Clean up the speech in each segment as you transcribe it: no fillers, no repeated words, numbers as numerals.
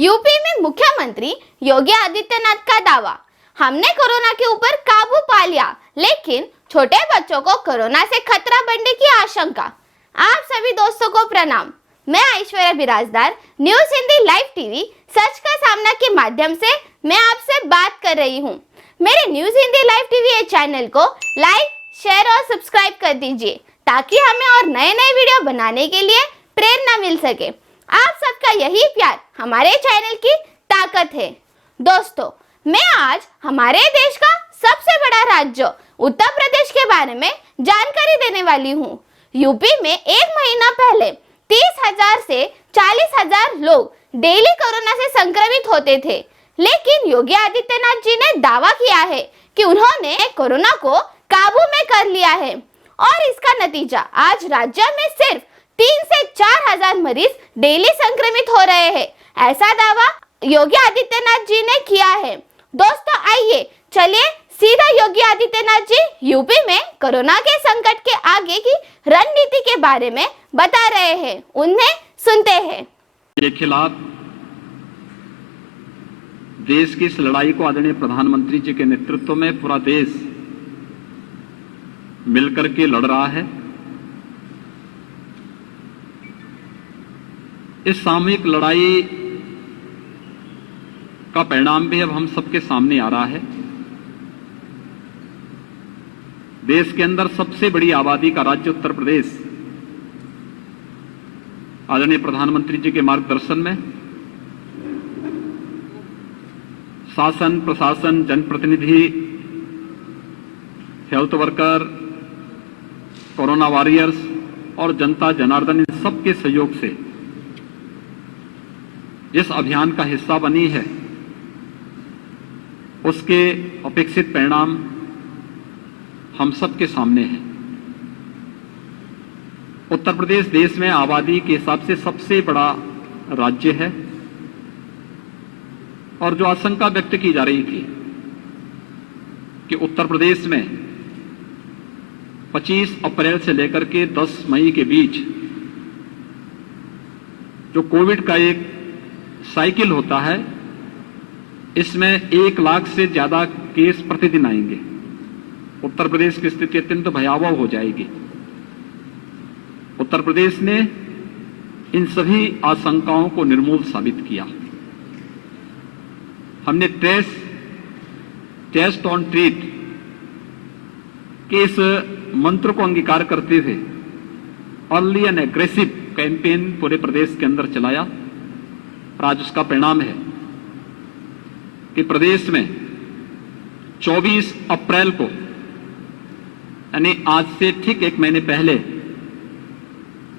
UP में मुख्यमंत्री योगी आदित्यनाथ का दावा, हमने कोरोना के ऊपर काबू पा लिया, लेकिन छोटे बच्चों को कोरोना से खतरा बढ़ने की आशंका। आप सभी दोस्तों को प्रणाम। मैं Aishwarya Birajdar, news Hindi live TV सच का सामना के माध्यम से मैं आपसे बात कर रही हूँ। मेरे news Hindi live TV channel को लाइक, शेयर और सब्सक्राइब कर दीजिए ताकि हमें और नए नए वीडियो बनाने के लिए प्रेरणा मिल सके। आप सबका यही प्यार हमारे चैनल की ताकत है। दोस्तों, मैं आज हमारे देश का सबसे बड़ा राज्य उत्तर प्रदेश के बारे में जानकारी देने वाली हूँ। यूपी में एक महीना पहले 30,000 से 40,000 लोग डेली कोरोना से संक्रमित होते थे, लेकिन योगी आदित्यनाथ जी ने दावा किया है कि उन्होंने कोरोना को काबू में कर लिया है और इसका नतीजा आज राज्य में सिर्फ 3 से 4,000 मरीज डेली संक्रमित हो रहे हैं। ऐसा दावा योगी आदित्यनाथ जी ने किया है। दोस्तों, आइए चलिए सीधा योगी आदित्यनाथ जी यूपी में कोरोना के संकट के आगे की रणनीति के बारे में बता रहे हैं। उन्हें सुनते हैं। के खिलाफ देश की इस लड़ाई को आदरणीय प्रधानमंत्री जी के नेतृत्व में पूरा देश मिलकर के लड़ रहा है। इस सामूहिक लड़ाई का परिणाम भी अब हम सबके सामने आ रहा है। देश के अंदर सबसे बड़ी आबादी का राज्य उत्तर प्रदेश आदरणीय प्रधानमंत्री जी के मार्गदर्शन में शासन, प्रशासन, जनप्रतिनिधि, हेल्थ वर्कर, कोरोना वॉरियर्स और जनता जनार्दन, इन सबके सहयोग से जिस अभियान का हिस्सा बनी है, उसके अपेक्षित परिणाम हम सबके सामने हैं। उत्तर प्रदेश देश में आबादी के हिसाब से सबसे बड़ा राज्य है और जो आशंका व्यक्त की जा रही थी कि उत्तर प्रदेश में 25 अप्रैल से लेकर के 10 मई के बीच जो कोविड का एक साइकिल होता है, इसमें 1 लाख से ज्यादा केस प्रतिदिन आएंगे। उत्तर प्रदेश की स्थिति अत्यंत भयावह हो जाएगी। उत्तर प्रदेश ने इन सभी आशंकाओं को निर्मूल साबित किया। हमने टेस्ट ऑन ट्रीट के इस मंत्र को अंगीकार करते हुए अर्ली एंड एग्रेसिव कैंपेन पूरे प्रदेश के अंदर चलाया। आज उसका परिणाम है कि प्रदेश में 24 अप्रैल को, यानी आज से ठीक 1 महीने पहले,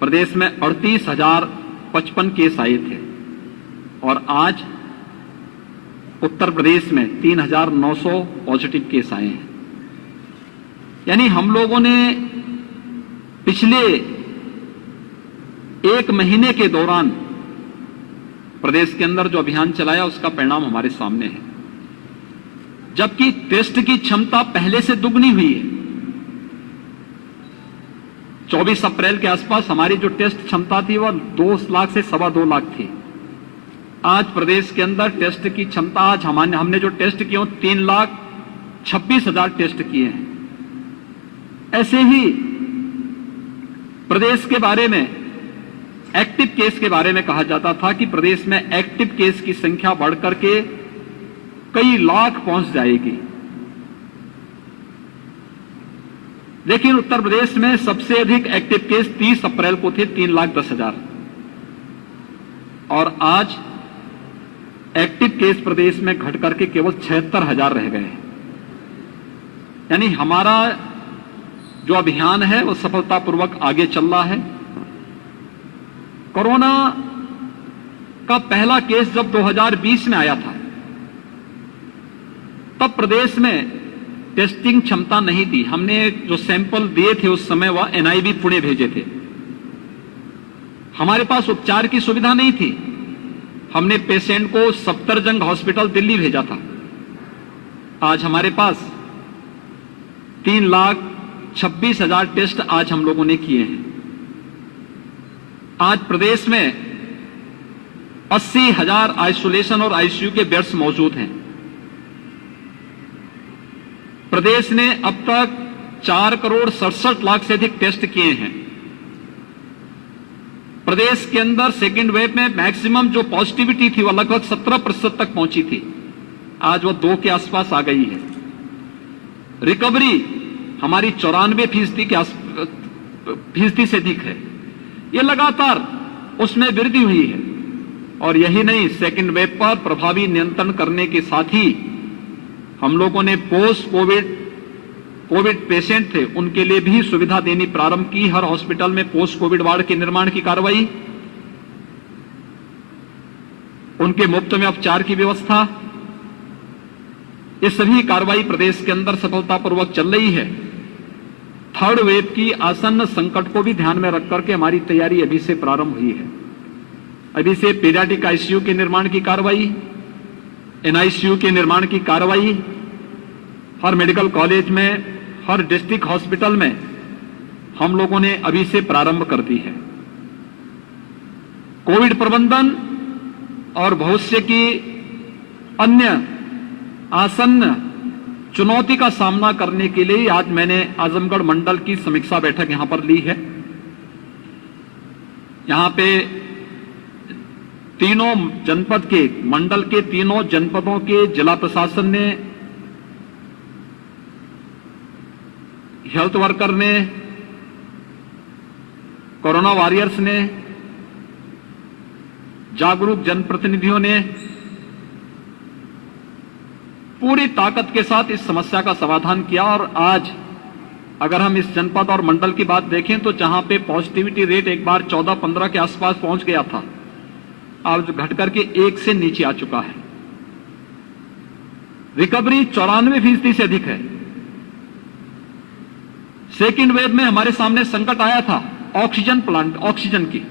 प्रदेश में 38,055 केस आए थे और आज उत्तर प्रदेश में 3,900 पॉजिटिव केस आए हैं। यानी हम लोगों ने पिछले 1 महीने के दौरान प्रदेश के अंदर जो अभियान चलाया, उसका परिणाम हमारे सामने है। जबकि टेस्ट की क्षमता पहले से दुगनी हुई है। 24 अप्रैल के आसपास हमारी जो टेस्ट क्षमता थी वह 2 लाख से 2.25 लाख थी। आज प्रदेश के अंदर टेस्ट की क्षमता, आज हमने जो टेस्ट किए 3,26,000 टेस्ट किए हैं। ऐसे ही प्रदेश के बारे में, एक्टिव केस के बारे में कहा जाता था कि प्रदेश में एक्टिव केस की संख्या बढ़कर के कई लाख पहुंच जाएगी, लेकिन उत्तर प्रदेश में सबसे अधिक एक्टिव केस 30 अप्रैल को थे, 3,10,000, और आज एक्टिव केस प्रदेश में घट करके केवल 76,000 रह गए। यानी हमारा जो अभियान है वो सफलतापूर्वक आगे चल रहा है। कोरोना का पहला केस जब 2020 में आया था, तब प्रदेश में टेस्टिंग क्षमता नहीं थी। हमने जो सैंपल दिए थे उस समय वह एनआईवी पुणे भेजे थे। हमारे पास उपचार की सुविधा नहीं थी। हमने पेशेंट को सफदरजंग हॉस्पिटल दिल्ली भेजा था। आज हमारे पास 3,26,000 टेस्ट आज हम लोगों ने किए हैं। आज प्रदेश में 80,000 आइसोलेशन और आईसीयू के बेड्स मौजूद हैं। प्रदेश ने अब तक 4,67,00,000 से अधिक टेस्ट किए हैं। प्रदेश के अंदर सेकेंड वेव में मैक्सिमम जो पॉजिटिविटी थी वह लगभग 17% तक पहुंची थी, आज वह 2 के आसपास आ गई है। रिकवरी हमारी 94% से अधिक है। यह लगातार उसमें वृद्धि हुई है। और यही नहीं, सेकेंड वेव पर प्रभावी नियंत्रण करने के साथ ही हम लोगों ने पोस्ट कोविड पेशेंट थे उनके लिए भी सुविधा देनी प्रारंभ की। हर हॉस्पिटल में पोस्ट कोविड वार्ड के निर्माण की कार्रवाई, उनके मुफ्त में उपचार की व्यवस्था, ये सभी कार्रवाई प्रदेश के अंदर सफलतापूर्वक चल रही है। थर्ड वेव की आसन्न संकट को भी ध्यान में रखकर के हमारी तैयारी अभी से प्रारंभ हुई है। अभी से पीडियाट्रिक आईसीयू के निर्माण की कार्रवाई, एनआईसीयू के निर्माण की कार्रवाई हर मेडिकल कॉलेज में, हर डिस्ट्रिक्ट हॉस्पिटल में हम लोगों ने अभी से प्रारंभ कर दी है। कोविड प्रबंधन और भविष्य की अन्य आसन्न चुनौती का सामना करने के लिए आज मैंने आजमगढ़ मंडल की समीक्षा बैठक यहां पर ली है। यहां पे तीनों जनपद के, मंडल के तीनों जनपदों के जिला प्रशासन ने, हेल्थ वर्कर ने, कोरोना वॉरियर्स ने, जागरूक जनप्रतिनिधियों ने पूरी ताकत के साथ इस समस्या का समाधान किया। और आज अगर हम इस जनपद और मंडल की बात देखें तो जहां पे पॉजिटिविटी रेट एक बार 14-15 के आसपास पहुंच गया था, आज घटकर के 1 से नीचे आ चुका है। रिकवरी 94% से अधिक है। सेकेंड वेव में हमारे सामने संकट आया था ऑक्सीजन प्लांट, ऑक्सीजन की।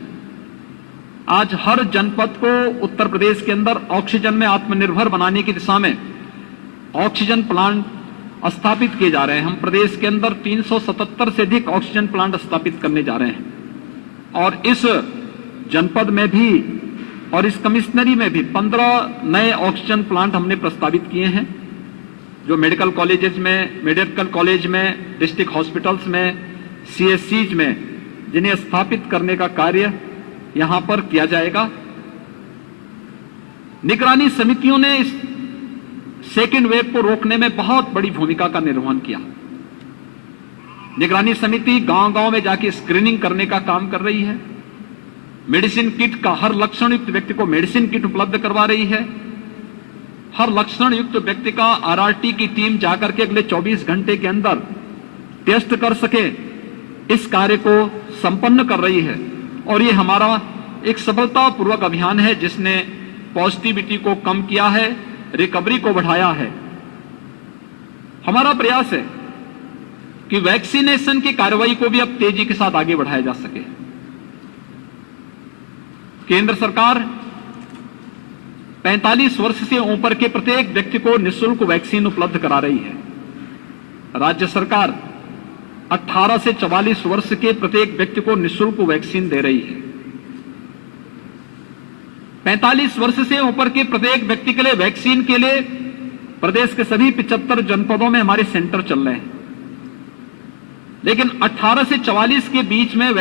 आज हर जनपद को उत्तर प्रदेश के अंदर ऑक्सीजन में आत्मनिर्भर बनाने की दिशा में ऑक्सीजन प्लांट स्थापित किए जा रहे हैं। हम प्रदेश के अंदर 377 से अधिक ऑक्सीजन प्लांट स्थापित करने जा रहे हैं। और इस जनपद में भी और इस कमिश्नरी में भी 15 नए ऑक्सीजन प्लांट हमने प्रस्तावित किए हैं, जो मेडिकल कॉलेज में, डिस्ट्रिक्ट हॉस्पिटल्स में, सीएससीज में, जिन्हें स्थापित करने का कार्य यहां पर किया जाएगा। निगरानी समितियों ने इस सेकेंड वेव को रोकने में बहुत बड़ी भूमिका का निर्वहन किया। निगरानी समिति गांव-गांव में जाके स्क्रीनिंग करने का काम कर रही है। मेडिसिन किट का, हर लक्षण युक्त व्यक्ति को मेडिसिन किट उपलब्ध करवा रही है। हर लक्षण युक्त व्यक्ति का आरआरटी की टीम जाकर के अगले 24 घंटे के अंदर टेस्ट कर सके, इस कार्य को संपन्न कर रही है। और ये हमारा एक सफलतापूर्वक अभियान है जिसने पॉजिटिविटी को कम किया है, रिकवरी को बढ़ाया है। हमारा प्रयास है कि वैक्सीनेशन की कार्रवाई को भी अब तेजी के साथ आगे बढ़ाया जा सके। केंद्र सरकार 45 वर्ष से ऊपर के प्रत्येक व्यक्ति को निःशुल्क वैक्सीन उपलब्ध करा रही है। राज्य सरकार 18 से 44 वर्ष के प्रत्येक व्यक्ति को निःशुल्क वैक्सीन दे रही है। 45 वर्ष से ऊपर के प्रत्येक व्यक्ति के लिए वैक्सीन के लिए प्रदेश के सभी 75 जनपदों में हमारे सेंटर चल रहे हैं। लेकिन 18 से 44 के बीच में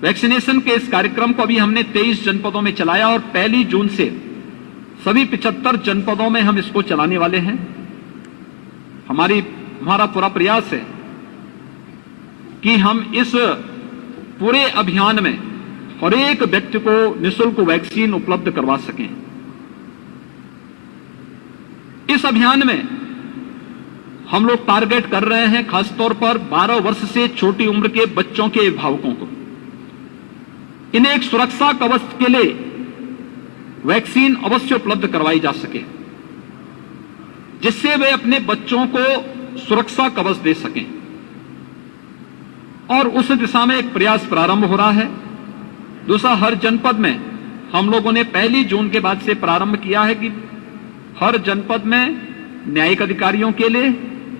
वैक्सीनेशन के इस कार्यक्रम को अभी हमने 23 जनपदों में चलाया और 1 जून से सभी 75 जनपदों में हम इसको चलाने वाले हैं। हमारा पूरा प्रयास है कि हम इस पूरे अभियान में हर एक व्यक्ति को निःशुल्क वैक्सीन उपलब्ध करवा सकें। इस अभियान में हम लोग टारगेट कर रहे हैं खासतौर पर 12 वर्ष से छोटी उम्र के बच्चों के अभिभावकों को। इन्हें एक सुरक्षा कवच के लिए वैक्सीन अवश्य उपलब्ध करवाई जा सके, जिससे वे अपने बच्चों को सुरक्षा कवच दे सकें। और उस दिशा में एक प्रयास प्रारंभ हो रहा है। दूसरा, हर जनपद में हम लोगों ने 1 जून के बाद से प्रारंभ किया है कि हर जनपद में न्यायिक अधिकारियों के लिए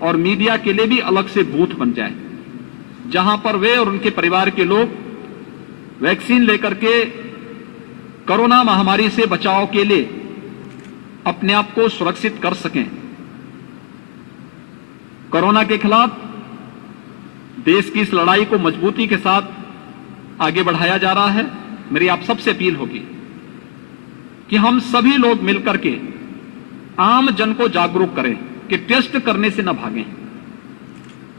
और मीडिया के लिए भी अलग से बूथ बन जाए, जहां पर वे और उनके परिवार के लोग वैक्सीन लेकर के कोरोना महामारी से बचाव के लिए अपने आप को सुरक्षित कर सकें। कोरोना के खिलाफ देश की इस लड़ाई को मजबूती के साथ आगे बढ़ाया जा रहा है। मेरी आप सबसे अपील होगी कि हम सभी लोग मिलकर के आम जन को जागरूक करें कि टेस्ट करने से न भागें,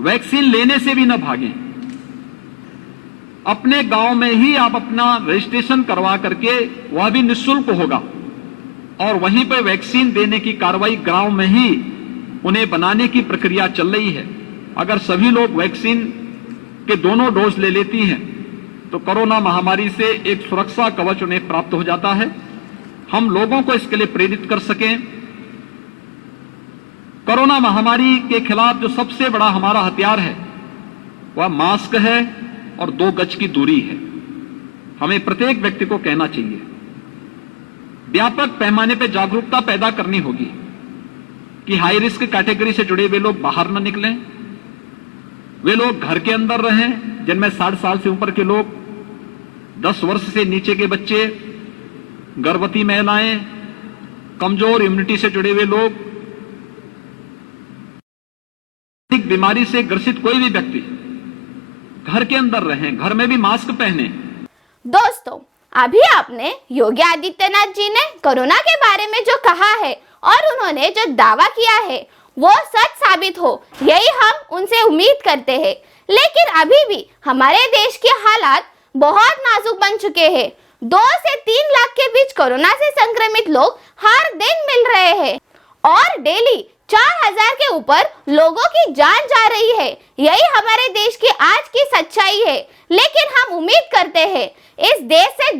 वैक्सीन लेने से भी न भागें। अपने गांव में ही आप अपना रजिस्ट्रेशन करवा करके, वह भी निःशुल्क होगा, और वहीं पर वैक्सीन देने की कार्रवाई गांव में ही उन्हें बनाने की प्रक्रिया चल रही है। अगर सभी लोग वैक्सीन के दोनों डोज ले लेती हैं तो कोरोना महामारी से एक सुरक्षा कवच उन्हें प्राप्त हो जाता है। हम लोगों को इसके लिए प्रेरित कर सकें। कोरोना महामारी के खिलाफ जो सबसे बड़ा हमारा हथियार है वह मास्क है और 2 गज की दूरी है। हमें प्रत्येक व्यक्ति को कहना चाहिए, व्यापक पैमाने पर जागरूकता पैदा करनी होगी कि हाई रिस्क कैटेगरी से जुड़े हुए लोग बाहर न निकलें, वे लोग घर के अंदर रहें जिनमें 60 साल से ऊपर के लोग, 10 वर्ष से नीचे के बच्चे, गर्भवती महिलाएं, कमजोर इम्यूनिटी से जुड़े हुए लोग, बीमारी से ग्रसित कोई भी व्यक्ति घर के अंदर रहें, घर में भी मास्क पहने। दोस्तों, अभी आपने योगी आदित्यनाथ जी ने कोरोना के बारे में जो कहा है और उन्होंने जो दावा किया है वो सच साबित हो, यही हम उनसे उम्मीद करते हैं। लेकिन अभी भी हमारे देश के हालात बहुत नाजुक बन चुके हैं। 2 से 3 लाख के बीच कोरोना से संक्रमित लोग हर दिन मिल रहे हैं और डेली 4000 के ऊपर लोगों की जान जा रही है। यही हमारे देश की आज की सच्चाई है। लेकिन हम उम्मीद करते हैं इस देश से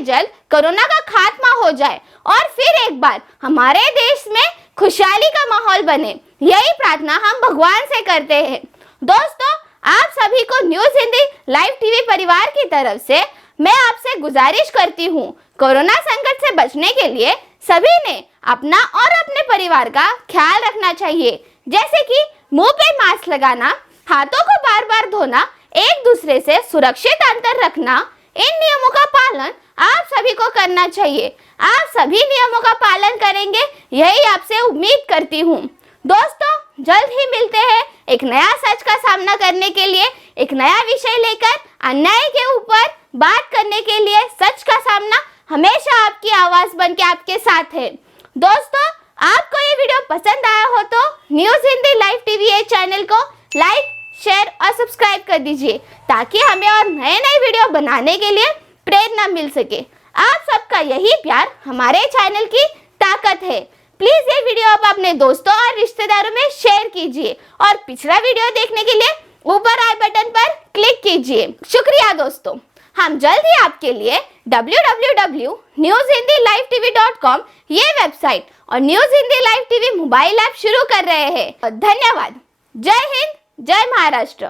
जल्द कोरोना का खात्मा हो जाए और फिर एक बार हमारे देश में खुशहाली का माहौल बने। यही प्रार्थना हम भगवान से करते हैं। दोस्तों, आप सभी को न्यूज हिंदी लाइव टीवी परिवार की तरफ से मैं आपसे गुजारिश करती हूँ, कोरोना संकट से बचने के लिए सभी ने अपना और अपने परिवार का ख्याल रखना चाहिए, जैसे कि मुंह पे मास्क लगाना, हाथों को बार बार धोना, एक दूसरे से सुरक्षित अंतर रखना। इन नियमों का पालन आप सभी को करना चाहिए। आप सभी नियमों का पालन करेंगे, यही आपसे उम्मीद करती हूँ। दोस्तों, जल्द ही मिलते हैं एक नया सच का सामना करने के लिए, एक नया विषय लेकर। अन्याय के ऊपर बात करने के लिए सच का सामना हमेशा आपकी आवाज बन के आपके साथ है। दोस्तों, आपको ये वीडियो पसंद आया हो तो news Hindi live TV channel को लाइक, शेयर और सब्सक्राइब कर दीजिए, ताकि हमें और नए वीडियो बनाने के लिए प्रेरणा मिल सके। आप सबका यही प्यार हमारे चैनल की ताकत है। प्लीज ये वीडियो आप अपने दोस्तों और रिश्तेदारों में शेयर कीजिए और पिछला वीडियो देखने के लिए ऊपर आई बटन पर क्लिक कीजिए। शुक्रिया दोस्तों। हम जल्द ही आपके लिए www.newshindilivetv.com ये वेबसाइट और news Hindi live TV mobile app शुरू कर रहे हैं। धन्यवाद। जय हिंद, जय महाराष्ट्र।